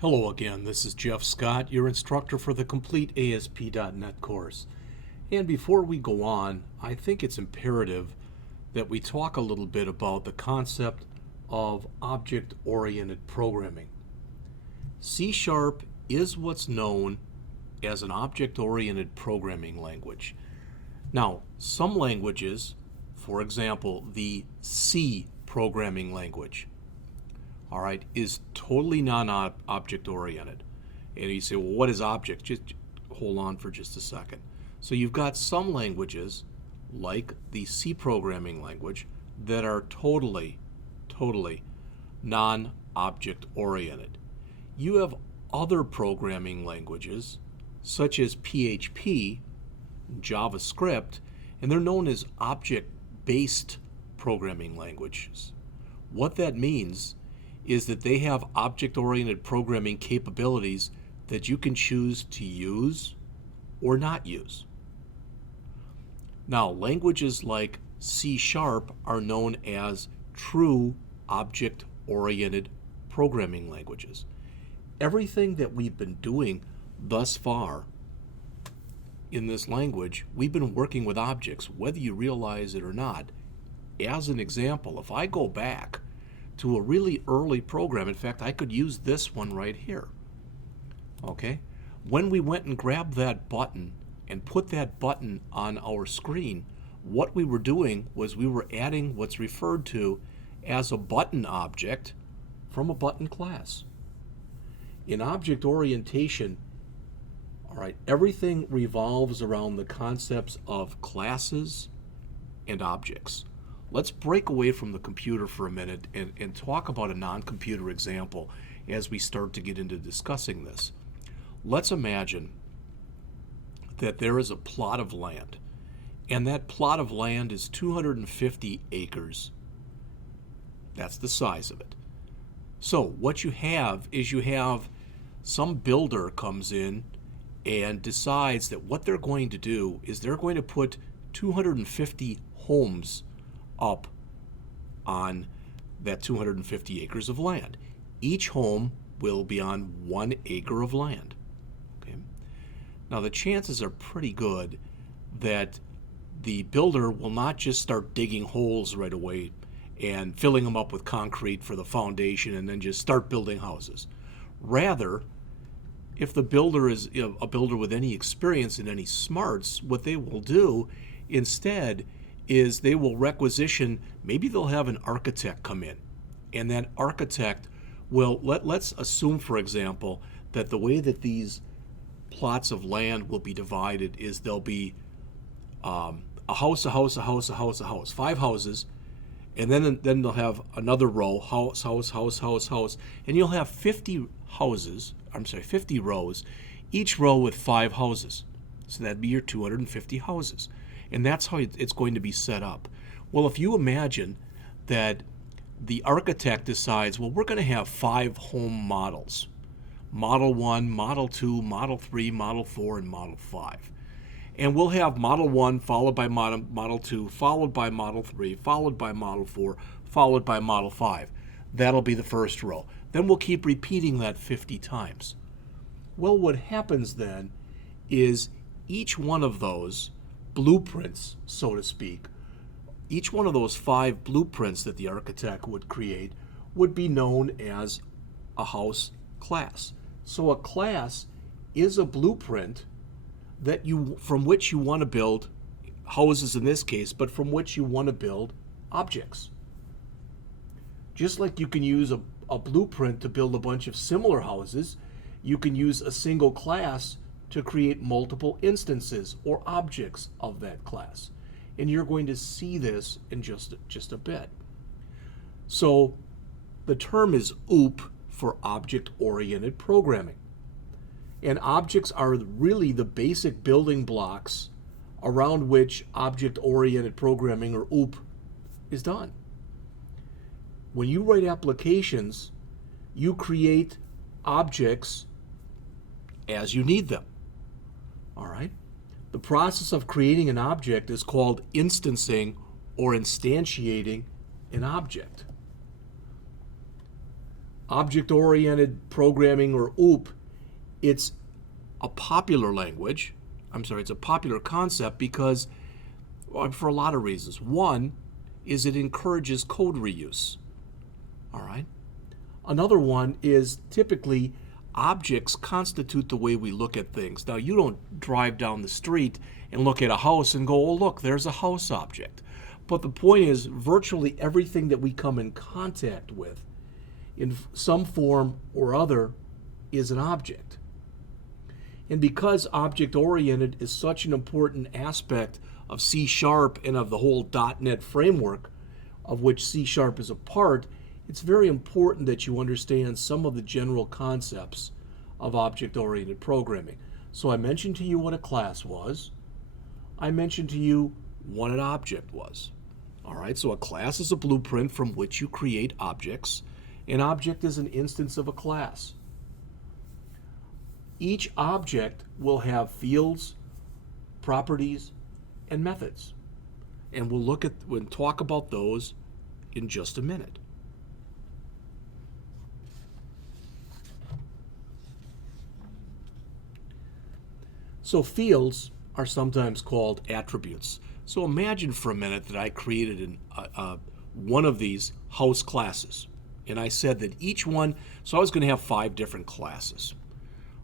Hello again, this is Jeff Scott, your instructor for the complete ASP.NET course. And before we go on, I think it's imperative that we talk a little bit about the concept of object-oriented programming. C# is what's known as an object-oriented programming language. Now, some languages, for example, the C programming language, all right, is totally non-object oriented. And you say, well, what is object? Just hold on for just a second. So you've got some languages, like the C programming language, that are totally non-object oriented. You have other programming languages, such as PHP, JavaScript, and they're known as object-based programming languages. What that means is that they have object-oriented programming capabilities that you can choose to use or not use. Now, languages like C# are known as true object-oriented programming languages. Everything that we've been doing thus far in this language, we've been working with objects, whether you realize it or not. As an example, if I go back to a really early program. In fact, I could use this one right here. Okay? When we went and grabbed that button and put that button on our screen, what we were doing was we were adding what's referred to as a button object from a button class. In object orientation, all right, everything revolves around the concepts of classes and objects. Let's break away from the computer for a minute and talk about a non-computer example as we start to get into discussing this. Let's imagine that there is a plot of land, and that plot of land is 250 acres. That's the size of it. So what you have is some builder comes in and decides that what they're going to do is they're going to put 250 homes up on that 250 acres of land. Each home will be on 1 acre of land. Okay? Now the chances are pretty good that the builder will not just start digging holes right away and filling them up with concrete for the foundation and then just start building houses. Rather, if the builder is a builder with any experience and any smarts, what they will do instead is they will requisition, maybe they'll have an architect come in, and that architect will, let's assume, for example, that the way that these plots of land will be divided is there'll be a house, 5 houses, and then they'll have another row, house, and you'll have 50 rows, each row with 5 houses. So that'd be your 250 houses. And that's how it's going to be set up. Well, if you imagine that the architect decides, well, we're going to have 5 home models. Model 1, Model 2, Model 3, Model 4, and Model 5. And we'll have Model 1 followed by Model 2, followed by Model 3, followed by Model 4, followed by Model 5. That'll be the first row. Then we'll keep repeating that 50 times. Well, what happens then is each one of those blueprints, so to speak, each one of those 5 blueprints that the architect would create would be known as a house class. So a class is a blueprint that from which you want to build houses in this case, but from which you want to build objects. Just like you can use a blueprint to build a bunch of similar houses, you can use a single class to create multiple instances or objects of that class. And you're going to see this in just a bit. So the term is OOP for object-oriented programming. And objects are really the basic building blocks around which object-oriented programming, or OOP, is done. When you write applications, you create objects as you need them. All right? The process of creating an object is called instancing or instantiating an object. object-oriented programming, or OOP, it's a popular language. It's a popular concept because, well, for a lot of reasons. One is it encourages code reuse. All right. Another one is typically objects constitute the way we look at things. Now, you don't drive down the street and look at a house and go, oh, look, there's a house object. But the point is, virtually everything that we come in contact with in some form or other is an object. And because object-oriented is such an important aspect of C# and of the whole .NET framework, of which C# is a part, it's very important that you understand some of the general concepts of object-oriented programming. So I mentioned to you what a class was. I mentioned to you what an object was. All right, so a class is a blueprint from which you create objects. An object is an instance of a class. Each object will have fields, properties, and methods. And we'll talk about those in just a minute. So fields are sometimes called attributes. So imagine for a minute that I created one of these house classes. And I said that each one, so I was going to have 5 different classes.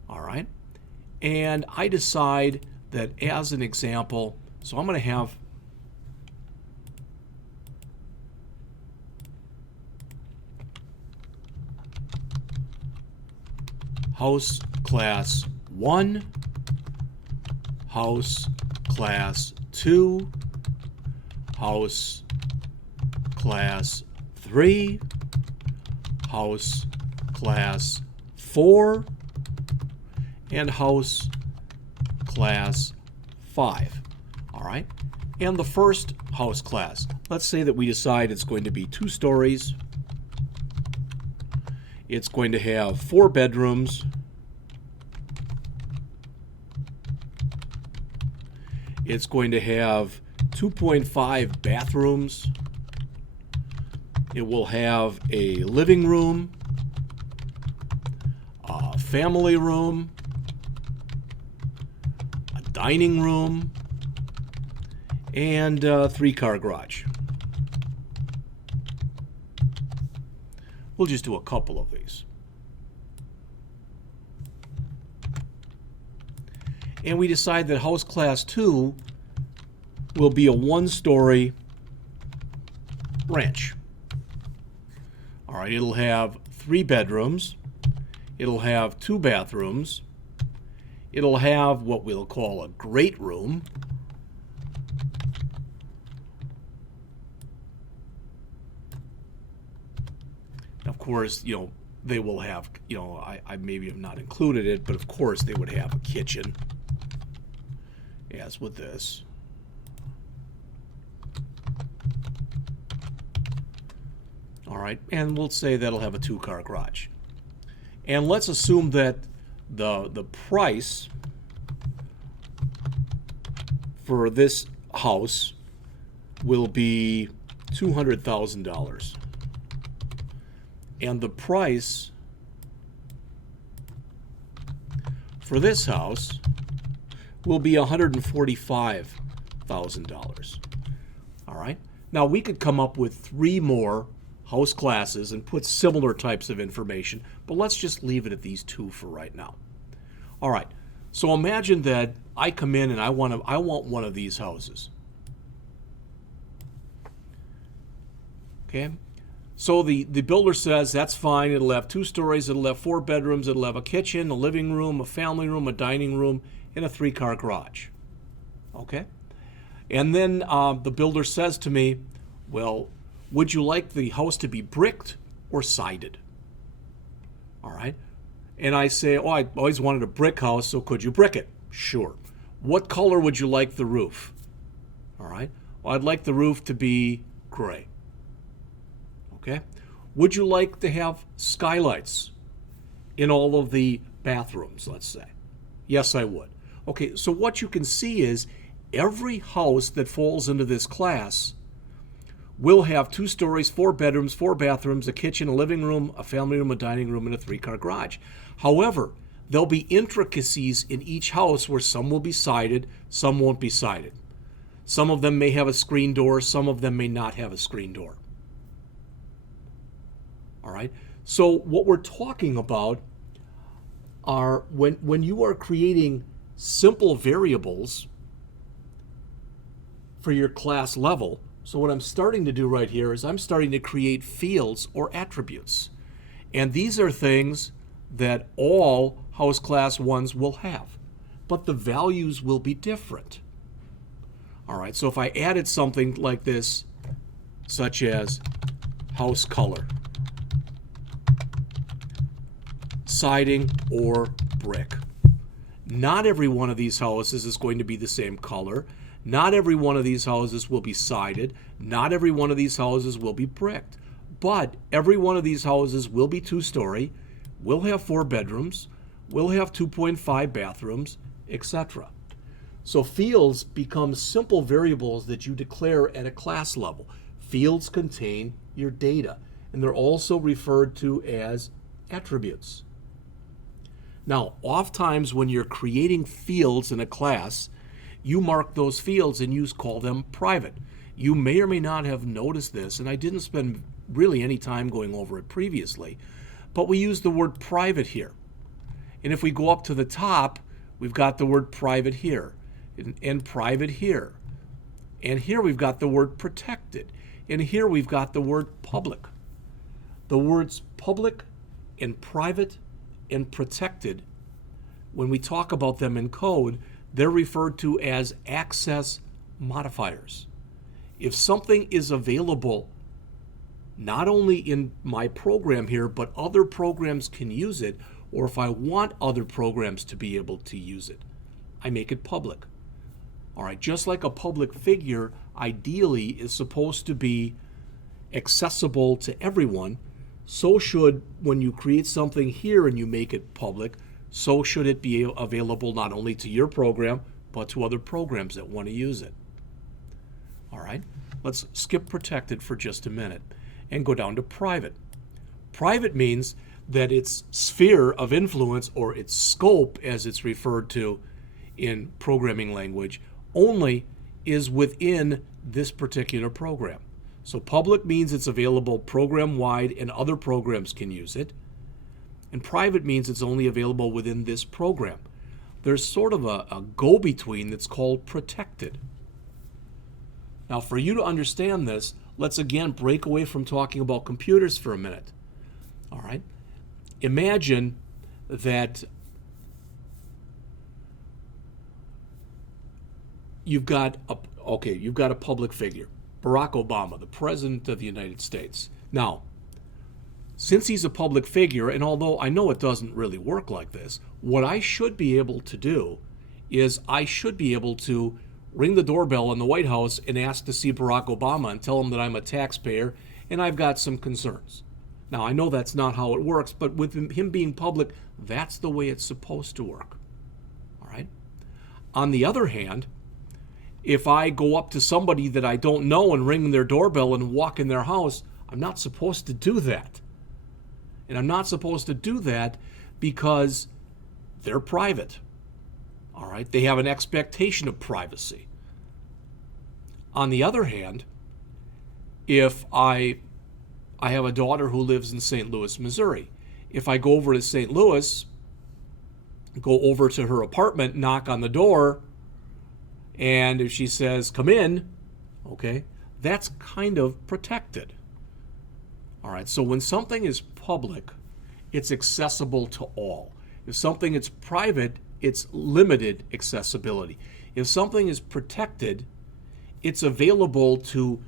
All right. And I decide that as an example, so I'm going to have house class 1, house class 2, house class 3, house class 4, and house class 5. All right. And the first house class, let's say that we decide it's going to be 2 stories. It's going to have 4 bedrooms. It's going to have 2.5 bathrooms. It will have a living room, a family room, a dining room, and a 3-car garage. We'll just do a couple of these. And we decide that house class 2 will be a 1-story ranch. All right, it'll have 3 bedrooms. It'll have 2 bathrooms. It'll have what we'll call a great room. Of course, they will have, I maybe have not included it, but of course they would have a kitchen, as with this. All right, and we'll say that'll have a 2-car garage. And let's assume that the price for this house will be $200,000. And the price for this house will be $145,000. All right. Now we could come up with 3 more house classes and put similar types of information, but let's just leave it at these 2 for right now. All right. So imagine that I come in and I want one of these houses. Okay. So the builder says that's fine. It'll have 2 stories. It'll have 4 bedrooms. It'll have a kitchen, a living room, a family room, a dining room, and a 3-car garage. Okay? And then the builder says to me, well, would you like the house to be bricked or sided? All right? And I say, oh, I always wanted a brick house, so could you brick it? Sure. What color would you like the roof? All right? Well, I'd like the roof to be gray. Okay? Would you like to have skylights in all of the bathrooms, let's say? Yes, I would. Okay, so what you can see is every house that falls into this class will have 2 stories, 4 bedrooms, 4 bathrooms, a kitchen, a living room, a family room, a dining room, and a 3-car garage. However, there'll be intricacies in each house where some will be sided, some won't be sided. Some of them may have a screen door, some of them may not have a screen door. All right? So what we're talking about are when you are creating simple variables for your class level. So what I'm starting to do right here is I'm starting to create fields or attributes. And these are things that all house class 1s will have, but the values will be different. All right, so if I added something like this, such as house color, siding, or brick. Not every one of these houses is going to be the same color. Not every one of these houses will be sided. Not every one of these houses will be bricked. But every one of these houses will be 2-story, will have 4 bedrooms, will have 2.5 bathrooms, etc. So fields become simple variables that you declare at a class level. Fields contain your data, and they're also referred to as attributes. Now, oftentimes when you're creating fields in a class, you mark those fields and you call them private. You may or may not have noticed this, and I didn't spend really any time going over it previously, but we use the word private here. And if we go up to the top, we've got the word private here, and private here. And here we've got the word protected. And here we've got the word public. The words public and private and protected, when we talk about them in code, they're referred to as access modifiers. If something is available not only in my program here, but other programs can use it, or if I want other programs to be able to use it, I make it public. All right, just like a public figure ideally is supposed to be accessible to everyone, so should, when you create something here and you make it public, so should it be available not only to your program, but to other programs that want to use it. All right, let's skip protected for just a minute and go down to private. Private means that its sphere of influence, or its scope as it's referred to in programming language, only is within this particular program. So public means it's available program-wide and other programs can use it. And private means it's only available within this program. There's sort of a go-between that's called protected. Now, for you to understand this, let's again break away from talking about computers for a minute. All right? Imagine that you've got a public figure, Barack Obama, the President of the United States. Now, since he's a public figure, and although I know it doesn't really work like this, what I should be able to do is I should be able to ring the doorbell in the White House and ask to see Barack Obama and tell him that I'm a taxpayer and I've got some concerns. Now, I know that's not how it works, but with him being public, that's the way it's supposed to work. All right? On the other hand, if I go up to somebody that I don't know and ring their doorbell and walk in their house, I'm not supposed to do that. And I'm not supposed to do that because they're private. All right? They have an expectation of privacy. On the other hand, if I have a daughter who lives in St. Louis, Missouri. If I go over to St. Louis, go over to her apartment, knock on the door, and if she says, come in, okay, that's kind of protected. All right, so when something is public, it's accessible to all. If something is private, it's limited accessibility. If something is protected, it's available to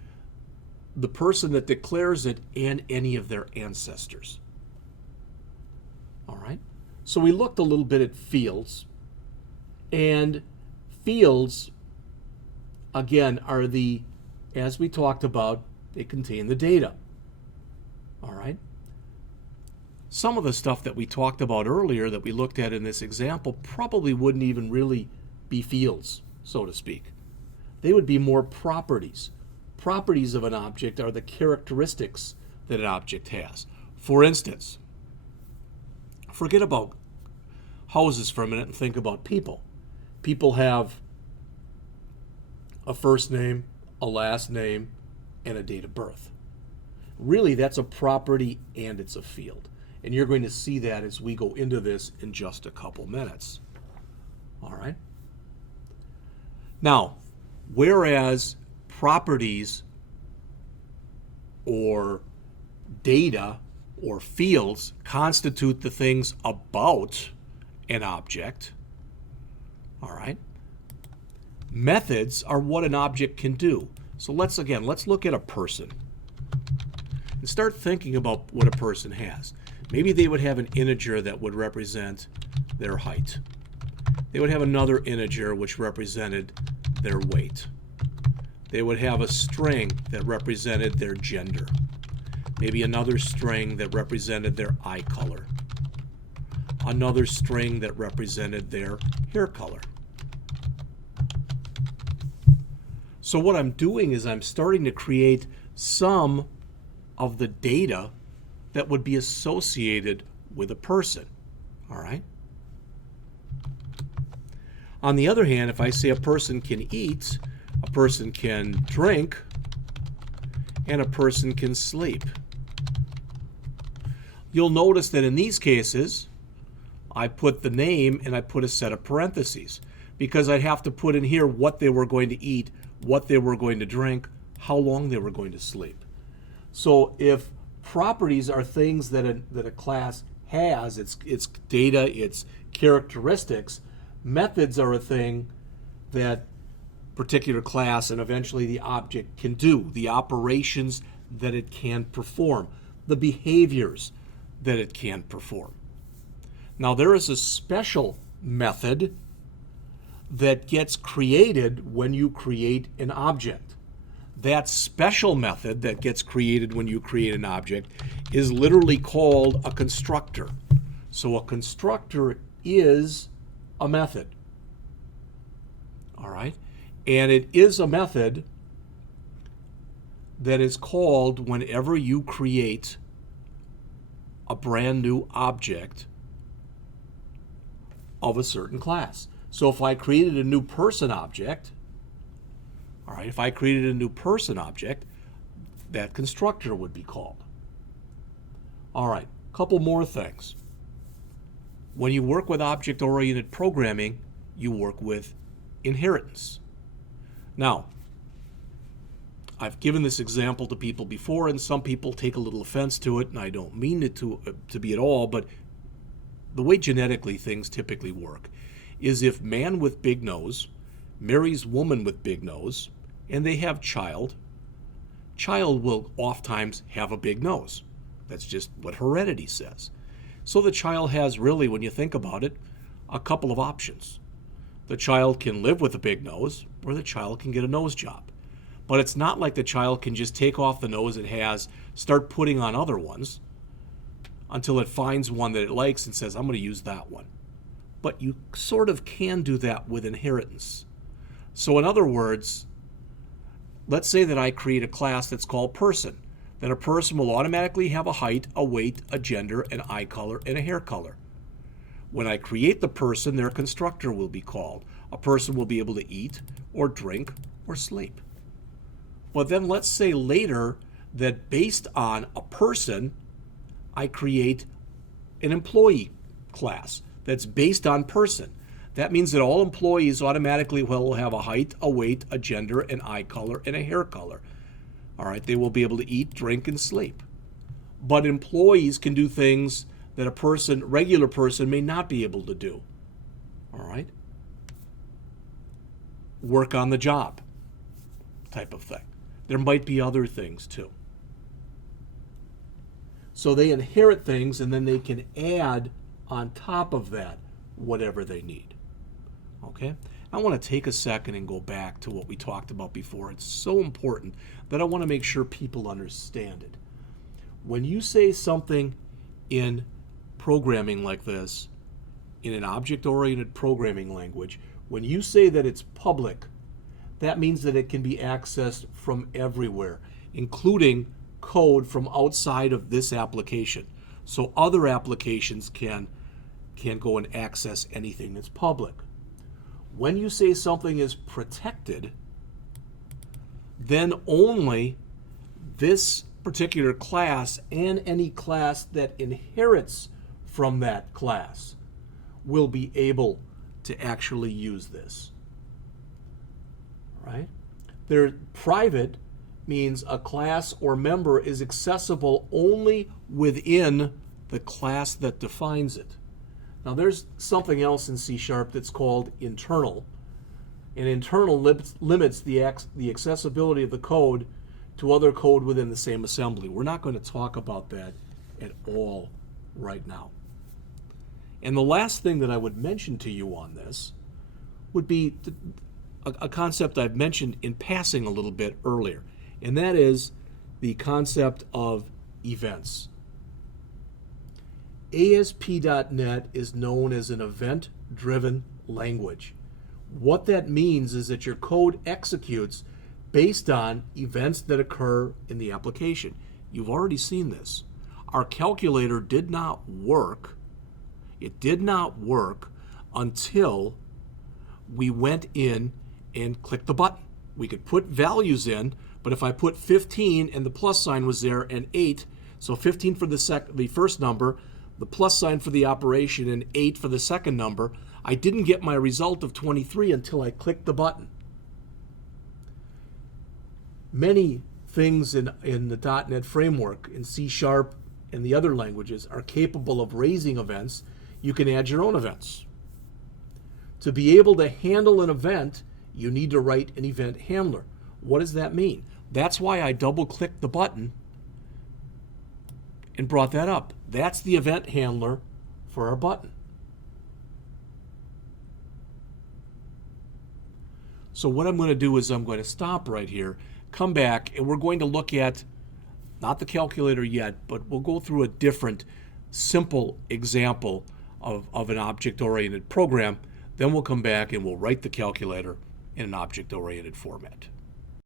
the person that declares it and any of their ancestors. All right, so we looked a little bit at fields, and fields, again, are as we talked about, they contain the data. All right. Some of the stuff that we talked about earlier that we looked at in this example probably wouldn't even really be fields, so to speak. They would be more properties. properties of an object are the characteristics that an object has. For instance, forget about houses for a minute and think about people. People have a first name, a last name, and a date of birth. Really, that's a property and it's a field. And you're going to see that as we go into this in just a couple minutes. All right? Now, whereas properties or data or fields constitute the things about an object, all right, methods are what an object can do. So let's look at a person and start thinking about what a person has. Maybe they would have an integer that would represent their height. They would have another integer which represented their weight. They would have a string that represented their gender. Maybe another string that represented their eye color. Another string that represented their hair color. So what I'm doing is I'm starting to create some of the data that would be associated with a person. All right? On the other hand, if I say a person can eat, a person can drink, and a person can sleep, you'll notice that in these cases, I put the name and I put a set of parentheses because I'd have to put in here what they were going to eat, what they were going to drink, how long they were going to sleep. So if properties are things that a class has, its data, its characteristics, methods are a thing that particular class and eventually the object can do, the operations that it can perform, the behaviors that it can perform. Now there is a special method that gets created when you create an object. That special method that gets created when you create an object is literally called a constructor. So a constructor is a method. All right? And it is a method that is called whenever you create a brand new object of a certain class. So if I created a new person object, all right, if I created a new person object, that constructor would be called. All right, a couple more things. When you work with object-oriented programming, you work with inheritance. Now, I've given this example to people before, and some people take a little offense to it, and I don't mean it to be at all, but the way genetically things typically work is if man with big nose marries woman with big nose, and they have child will oftentimes have a big nose. That's just what heredity says. So the child has really, when you think about it, a couple of options. The child can live with a big nose, or the child can get a nose job. But it's not like the child can just take off the nose it has, start putting on other ones, until it finds one that it likes and says, I'm going to use that one. But you sort of can do that with inheritance. So in other words, let's say that I create a class that's called person. Then a person will automatically have a height, a weight, a gender, an eye color, and a hair color. When I create the person, their constructor will be called. A person will be able to eat or drink or sleep. But then let's say later that based on a person, I create an employee class that's based on person. That means that all employees automatically will have a height, a weight, a gender, an eye color, and a hair color. All right, they will be able to eat, drink, and sleep. But employees can do things that a person, regular person, may not be able to do. All right? Work on the job type of thing. There might be other things too. So they inherit things and then they can add on top of that whatever they need. Okay? I want to take a second and go back to what we talked about before. It's so important that I want to make sure people understand it. When you say something in programming like this, in an object-oriented programming language, when you say that it's public, That means that it can be accessed from everywhere, including code from outside of this application. So other applications can go and access anything that's public. When you say something is protected, then only this particular class and any class that inherits from that class will be able to actually use this. Right? Private means a class or member is accessible only within the class that defines it. Now there's something else in C# that's called internal. And internal limits the accessibility of the code to other code within the same assembly. We're not going to talk about that at all right now. And the last thing that I would mention to you on this would be a concept I've mentioned in passing a little bit earlier, and that is the concept of events. ASP.NET is known as an event-driven language. What that means is that your code executes based on events that occur in the application. You've already seen this. Our calculator did not work. It did not work until we went in and clicked the button. We could put values in, but if I put 15 and the plus sign was there and 8, so 15 for the first number, the plus sign for the operation, and 8 for the second number, I didn't get my result of 23 until I clicked the button. Many things in the .NET framework, in C# and the other languages, are capable of raising events. You can add your own events. To be able to handle an event, you need to write an event handler. What does that mean? That's why I double-clicked the button and brought that up. That's the event handler for our button. So what I'm going to do is I'm going to stop right here, come back, and we're going to look at, not the calculator yet, but we'll go through a different simple example of an object-oriented program. Then we'll come back and we'll write the calculator in an object-oriented format.